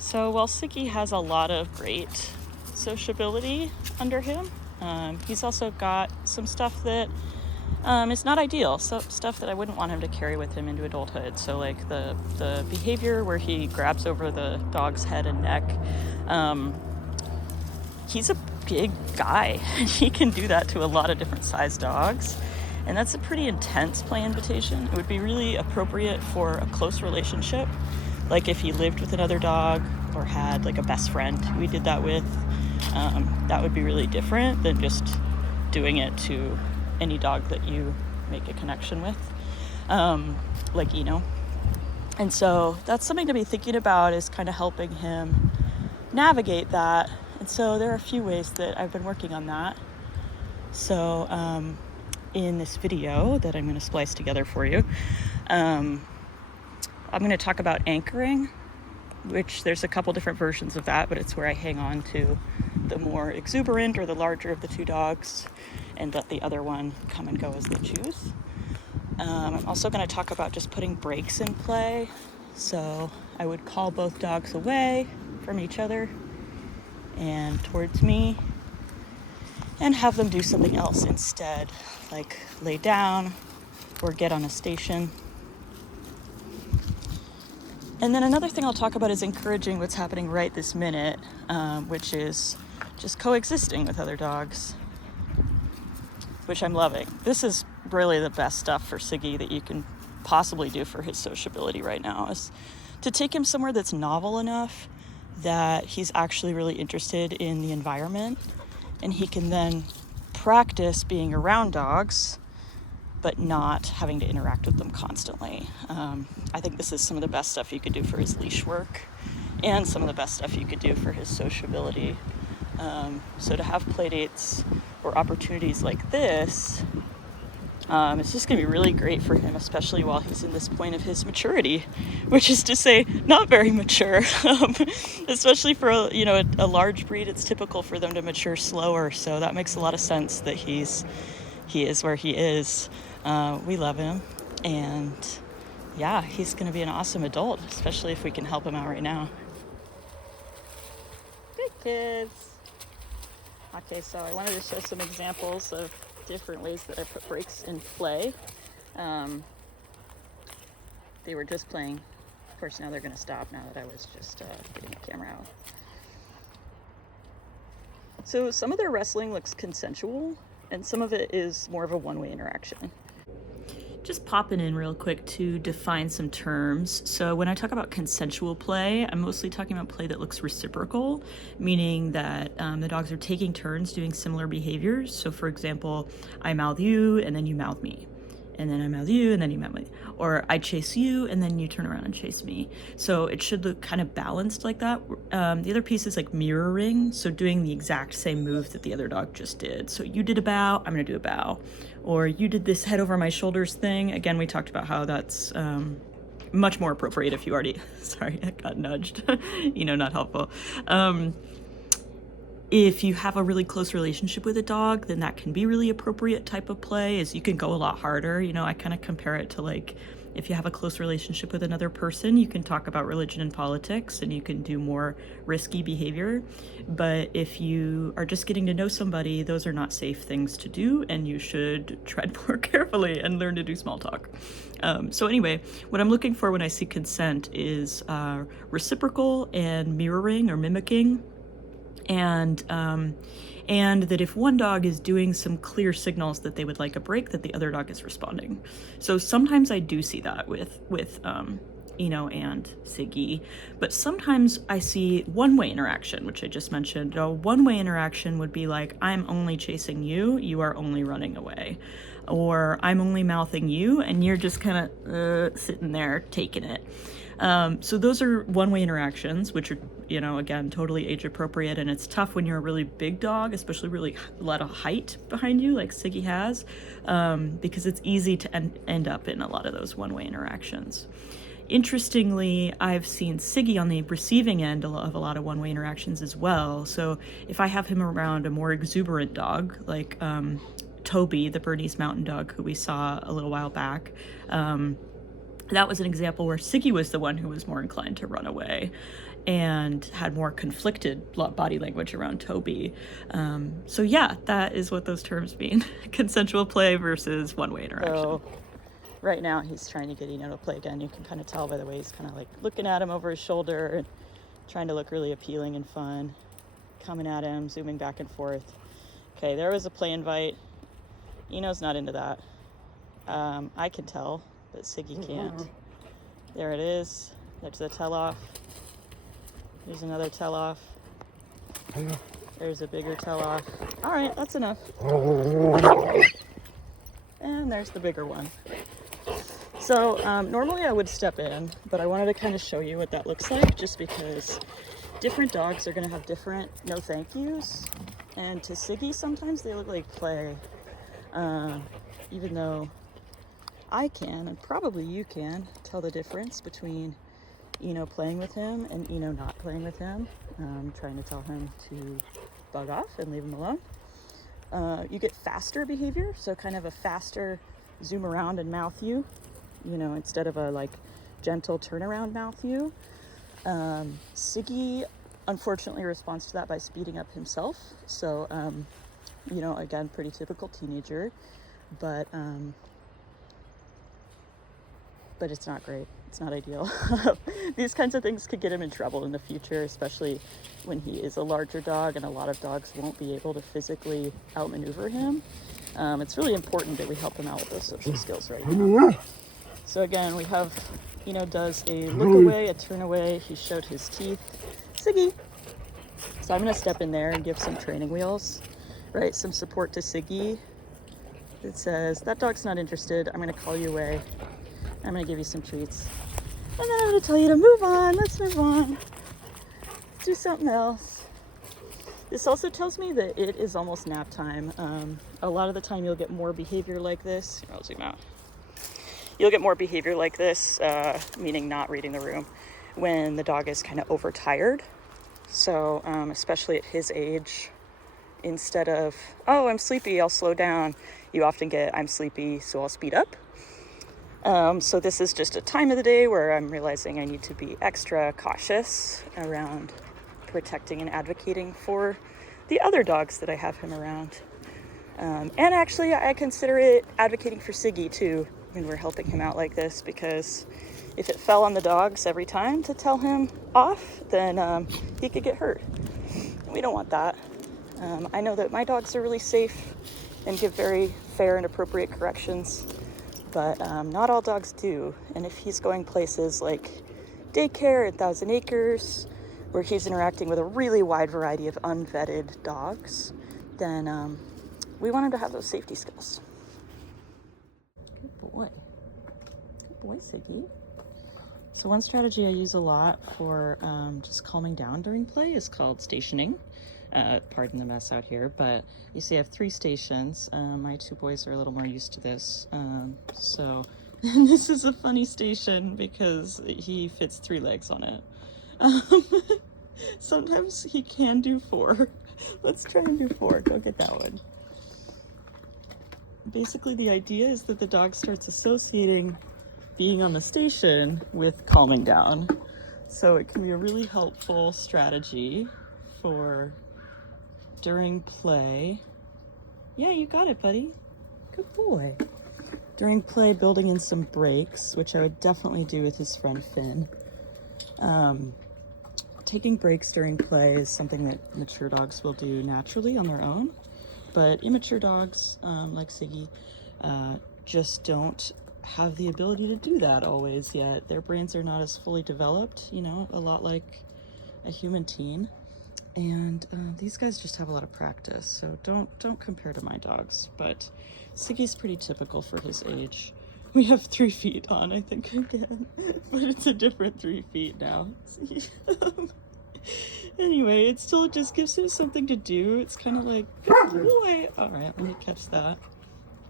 So while Siggi has a lot of great sociability under him, he's also got some stuff that is not ideal. So stuff that I wouldn't want him to carry with him into adulthood. So like the behavior where he grabs over the dog's head and neck. He's a big guy. He can do that to a lot of different sized dogs. And that's a pretty intense play invitation. It would be really appropriate for a close relationship. Like if he lived with another dog or had like a best friend who he did that with, that would be really different than just doing it to any dog that you make a connection with, like Eno. And so that's something to be thinking about, is kind of helping him navigate that. And so there are a few ways that I've been working on that. So in this video that I'm going to splice together for you, I'm going to talk about anchoring, which there's a couple different versions of that, but it's where I hang on to the more exuberant or the larger of the two dogs and let the other one come and go as they choose. I'm also going to talk about just putting breaks in play. So I would call both dogs away from each other and towards me and have them do something else instead, like lay down or get on a station. And then another thing I'll talk about is encouraging what's happening right this minute, which is just coexisting with other dogs, which I'm loving. This is really the best stuff for Siggi that you can possibly do for his sociability right now, is to take him somewhere that's novel enough that he's actually really interested in the environment, and he can then practice being around dogs but not having to interact with them constantly. I think this is some of the best stuff you could do for his leash work and some of the best stuff you could do for his sociability. So to have play dates or opportunities like this, it's just gonna be really great for him, especially while he's in this point of his maturity, which is to say, not very mature. Especially for a large breed, it's typical for them to mature slower. So that makes a lot of sense that he is where he is. We love him, and yeah, he's going to be an awesome adult, especially if we can help him out right now. Good kids. Okay, so I wanted to show some examples of different ways that I put breaks in play. They were just playing. Of course, now they're going to stop now that I was just getting the camera out. So some of their wrestling looks consensual, and some of it is more of a one-way interaction. Just popping in real quick to define some terms. So when I talk about consensual play, I'm mostly talking about play that looks reciprocal, meaning that the dogs are taking turns doing similar behaviors. So for example, I mouth you and then you mouth me. And then I mouth you and then you mouth me. Or I chase you and then you turn around and chase me. So it should look kind of balanced like that. The other piece is like mirroring. So doing the exact same move that the other dog just did. So you did a bow, I'm gonna do a bow. Or you did this head over my shoulders thing. Again, we talked about how that's much more appropriate if you already, sorry, I got nudged, not helpful. If you have a really close relationship with a dog, then that can be really appropriate type of play, is you can go a lot harder. I kind of compare it to like, if you have a close relationship with another person, you can talk about religion and politics and you can do more risky behavior. But if you are just getting to know somebody, those are not safe things to do, and you should tread more carefully and learn to do small talk. So anyway, what I'm looking for when I see consent is reciprocal and mirroring or mimicking. And that if one dog is doing some clear signals that they would like a break, that the other dog is responding. So sometimes I do see that with Eno and Siggi, but sometimes I see one-way interaction, which I just mentioned. A one-way interaction would be like, I'm only chasing you, you are only running away. Or I'm only mouthing you, and you're just kind of sitting there taking it. So those are one-way interactions, which are, again, totally age appropriate, and it's tough when you're a really big dog, especially really a lot of height behind you, like Siggi has, because it's easy to end up in a lot of those one-way interactions. Interestingly, I've seen Siggi on the receiving end of a lot of one-way interactions as well. So if I have him around a more exuberant dog, like Toby, the Bernese Mountain Dog, who we saw a little while back, that was an example where Siggi was the one who was more inclined to run away and had more conflicted body language around Toby. So yeah, that is what those terms mean. Consensual play versus one-way interaction. So right now he's trying to get Eno to play again. You can kind of tell by the way he's kind of like looking at him over his shoulder and trying to look really appealing and fun. Coming at him, zooming back and forth. Okay, there was a play invite. Eno's not into that. I can tell, but Siggi can't. There it is. There's the tell-off. There's another tell-off. There's a bigger tell-off. All right, that's enough. And there's the bigger one. So normally I would step in, but I wanted to kind of show you what that looks like, just because different dogs are going to have different no thank yous. And to Siggi, sometimes they look like play, even though I can, and probably you can, tell the difference between Eno playing with him and Eno not playing with him. Trying to tell him to bug off and leave him alone. You get faster behavior, so kind of a faster zoom around and mouth you, instead of a like gentle turnaround mouth you. Siggi unfortunately responds to that by speeding up himself. So, again, pretty typical teenager, but it's not great. It's not ideal. These kinds of things could get him in trouble in the future, especially when he is a larger dog and a lot of dogs won't be able to physically outmaneuver him. It's really important that we help him out with those social skills right now. So again, we have, does a look away, a turn away. He showed his teeth. Siggi. So I'm going to step in there and give some training wheels, right? Some support to Siggi. It says, that dog's not interested. I'm going to call you away. I'm going to give you some treats. And then I'm going to tell you to move on. Let's move on. Let's do something else. This also tells me that it is almost nap time. A lot of the time you'll get more behavior like this. I'll zoom out. You'll get more behavior like this, meaning not reading the room, when the dog is kind of overtired. So especially at his age, instead of, oh, I'm sleepy, I'll slow down, you often get, I'm sleepy, so I'll speed up. So this is just a time of the day where I'm realizing I need to be extra cautious around protecting and advocating for the other dogs that I have him around. And actually, I consider it advocating for Siggi too when we're helping him out like this, because if it fell on the dogs every time to tell him off, then he could get hurt. We don't want that. I know that my dogs are really safe and give very fair and appropriate corrections, but not all dogs do. And if he's going places like daycare at 1,000 Acres, where he's interacting with a really wide variety of unvetted dogs, then we want him to have those safety skills. Good boy. Good boy, Siggi. So one strategy I use a lot for just calming down during play is called stationing. Pardon the mess out here, but you see I have 3 stations. My 2 boys are a little more used to this. So this is a funny station because he fits 3 legs on it. Sometimes he can do 4. Let's try and do 4. Go get that one. Basically the idea is that the dog starts associating being on the station with calming down. So it can be a really helpful strategy for during play. Yeah, you got it, buddy. Good boy. During play, building in some breaks, which I would definitely do with his friend Finn. Taking breaks during play is something that mature dogs will do naturally on their own, but immature dogs, like Siggi, just don't have the ability to do that always yet. Their brains are not as fully developed, a lot like a human teen. And these guys just have a lot of practice, so don't compare to my dogs. But Siggi's pretty typical for his age. We have 3 feet on, I think, again, but it's a different 3 feet now. Anyway, it still just gives him something to do. It's kind of like, good boy. All right, let me catch that.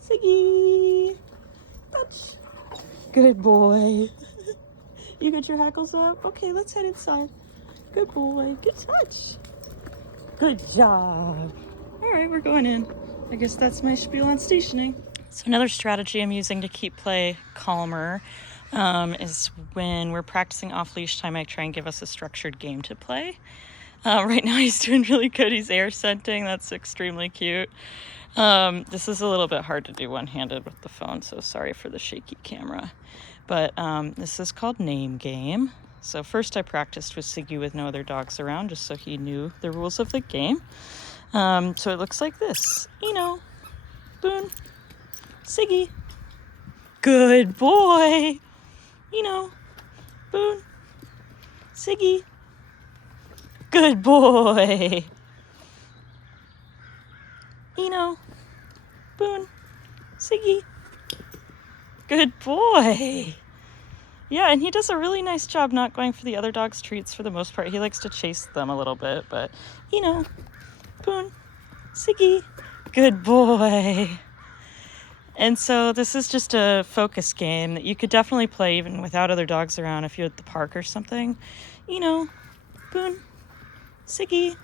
Siggi, touch. Good boy. You got your hackles up? Okay, let's head inside. Good boy. Good touch. Good job. All right, we're going in. I guess that's my spiel on stationing. So another strategy I'm using to keep play calmer is when we're practicing off-leash time, I try and give us a structured game to play. Right now he's doing really good. He's air scenting. That's extremely cute. This is a little bit hard to do one-handed with the phone, so sorry for the shaky camera. But this is called Name Game. So first I practiced with Siggi with no other dogs around, just so he knew the rules of the game. So it looks like this. Boon, Siggi. Good boy. Boon, Siggi. Good boy. Boon, Siggi. Good boy. Yeah, and he does a really nice job not going for the other dog's treats for the most part. He likes to chase them a little bit, but, Boon, Siggi. Good boy. And so this is just a focus game that you could definitely play even without other dogs around if you're at the park or something. Boon, Siggi.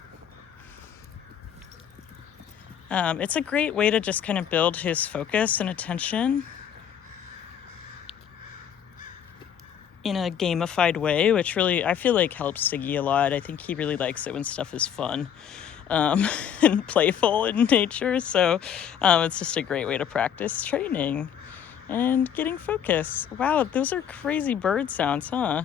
It's a great way to just kind of build his focus and attention in a gamified way, which really, I feel like, helps Siggi a lot. I think he really likes it when stuff is fun and playful in nature. So it's just a great way to practice training and getting focus. Wow, those are crazy bird sounds, huh?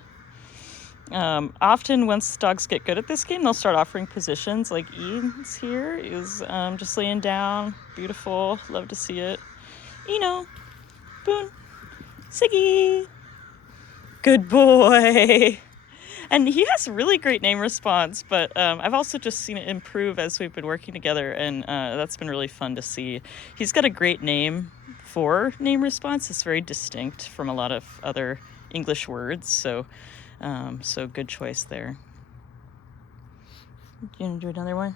Often once dogs get good at this game, they'll start offering positions. Like Ian's here is just laying down. Beautiful. Love to see it. Boon, Siggi. Good boy. And he has really great name response, but I've also just seen it improve as we've been working together, and that's been really fun to see. He's got a great name for name response. It's very distinct from a lot of other English words, so good choice there. You want to do another one?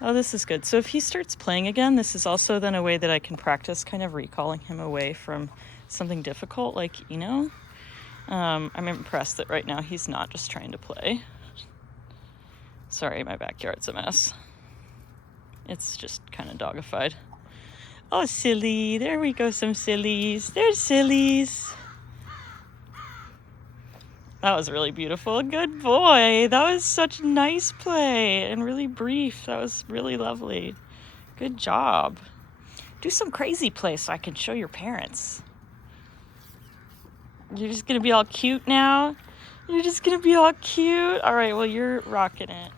Oh, this is good. So if he starts playing again, this is also then a way that I can practice kind of recalling him away from something difficult like I'm impressed that right now he's not just trying to play. Sorry, my backyard's a mess. It's just kind of dogified. Oh, silly. There we go, some sillies. There's sillies. That was really beautiful. Good boy. That was such nice play and really brief. That was really lovely. Good job. Do some crazy play so I can show your parents. You're just going to be all cute now? You're just going to be all cute? All right, well, you're rocking it.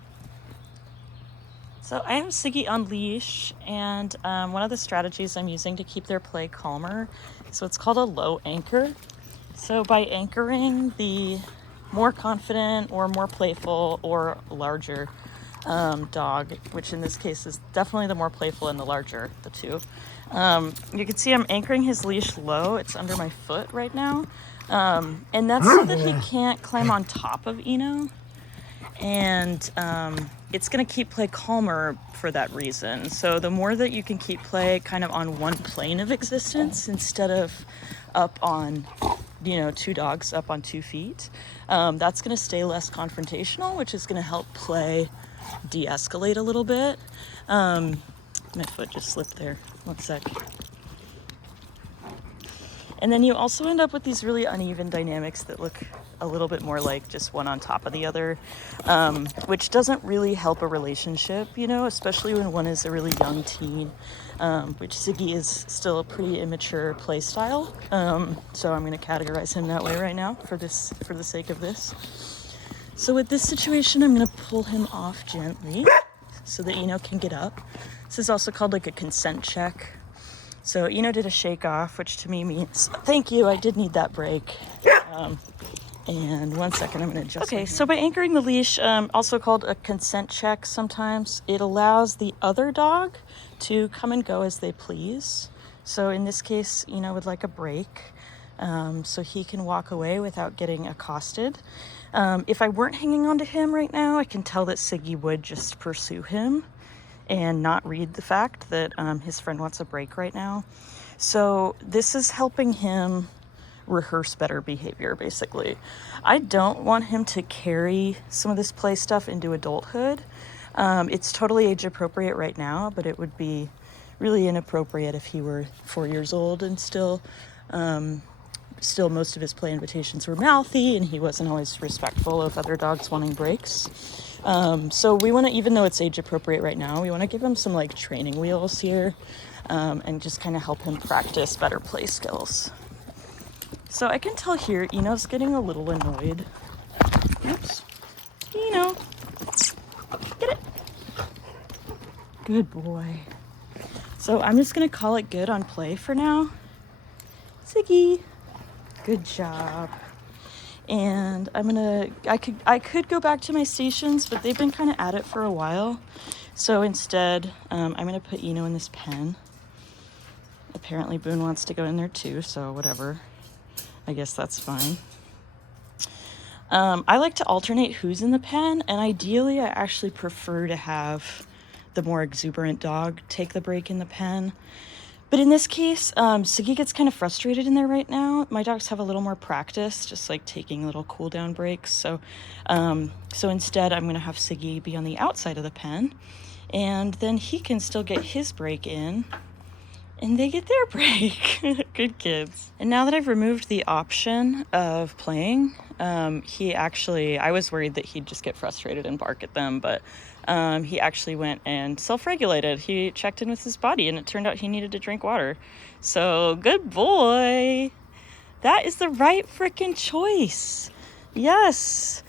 So I have Siggi on leash, and one of the strategies I'm using to keep their play calmer, so it's called a low anchor. So by anchoring the more confident or more playful or larger dog, which in this case is definitely the more playful and the larger, the two. You can see I'm anchoring his leash low. It's under my foot right now. And that's so that he can't climb on top of Eno. And it's going to keep play calmer for that reason. So the more that you can keep play kind of on one plane of existence instead of up on, two dogs up on 2 feet, that's going to stay less confrontational, which is going to help play de-escalate a little bit. My foot just slipped there. 1 sec. And then you also end up with these really uneven dynamics that look a little bit more like just one on top of the other, which doesn't really help a relationship, especially when one is a really young teen, which Siggi is still a pretty immature play style. So I'm going to categorize him that way right now for the sake of this. So with this situation, I'm going to pull him off gently so that Eno can get up. This is also called like a consent check. So Eno did a shake off, which to me means, thank you, I did need that break. And 1 second, I'm going to adjust. Okay, so by anchoring the leash, also called a consent check sometimes, it allows the other dog to come and go as they please. So in this case, Eno would like a break, so he can walk away without getting accosted. If I weren't hanging on to him right now, I can tell that Siggi would just pursue him and not read the fact that his friend wants a break right now. So this is helping him rehearse better behavior, basically. I don't want him to carry some of this play stuff into adulthood. It's totally age appropriate right now, but it would be really inappropriate if he were 4 years old and still most of his play invitations were mouthy and he wasn't always respectful of other dogs wanting breaks. So we want to, even though it's age appropriate right now, we want to give him some like training wheels here, and just kind of help him practice better play skills. So I can tell here, Eno's getting a little annoyed. Oops. Eno, get it. Good boy. So I'm just gonna call it good on play for now. Siggi, good job. And I could go back to my stations, but they've been kind of at it for a while. So instead, I'm gonna put Eno in this pen. Apparently Boone wants to go in there too, so whatever. I guess that's fine. I like to alternate who's in the pen, and ideally I actually prefer to have the more exuberant dog take the break in the pen. But in this case, Siggi gets kind of frustrated in there right now. My dogs have a little more practice, just like taking little cool down breaks. So instead I'm gonna have Siggi be on the outside of the pen, and then he can still get his break in, and they get their break. Good kids. And now that I've removed the option of playing, I was worried that he'd just get frustrated and bark at them, but he actually went and self-regulated. He checked in with his body, and it turned out he needed to drink water. So good boy. That is the right freaking choice. Yes.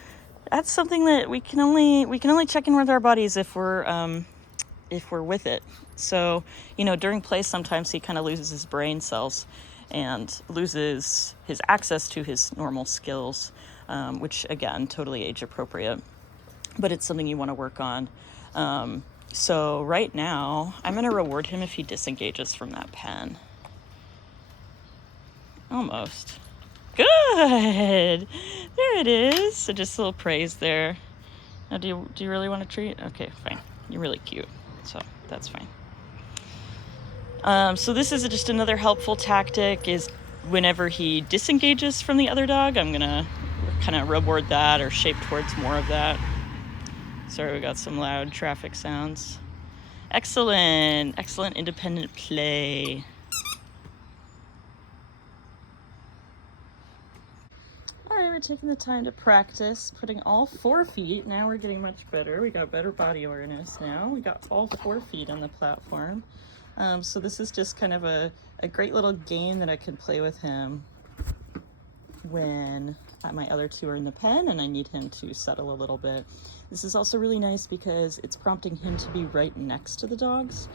That's something that we can only check in with our bodies if we're with it. So, during play, sometimes he kind of loses his brain cells and loses his access to his normal skills, which, again, totally age appropriate. But it's something you want to work on. So right now, I'm going to reward him if he disengages from that pen. Almost. Good! There it is. So just a little praise there. Now, do you really want a treat? Okay, fine. You're really cute. So that's fine. So this is just another helpful tactic, is whenever he disengages from the other dog, I'm gonna kind of reward that or shape towards more of that. Sorry, we got some loud traffic sounds. Excellent independent play. All right, we're taking the time to practice putting all 4 feet. Now we're getting much better. We got better body awareness now. We got all 4 feet on the platform. So this is just kind of a great little game that I can play with him when my other 2 are in the pen and I need him to settle a little bit. This is also really nice because it's prompting him to be right next to the dogs,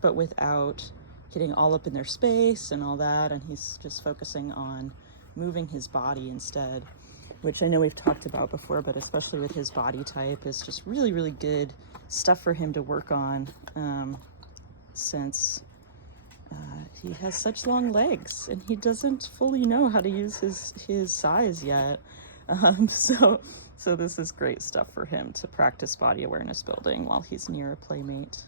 but without getting all up in their space and all that, and he's just focusing on moving his body instead, which I know we've talked about before, but especially with his body type is just really, really good stuff for him to work on, since he has such long legs and he doesn't fully know how to use his size yet. So this is great stuff for him to practice body awareness building while he's near a playmate.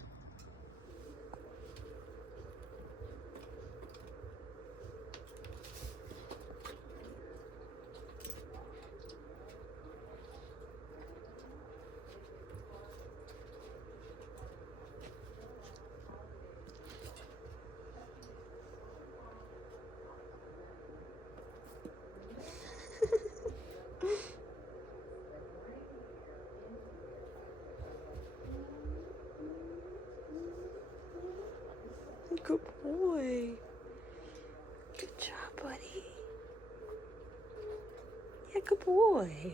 Good boy. Good job, buddy. Yeah, good boy.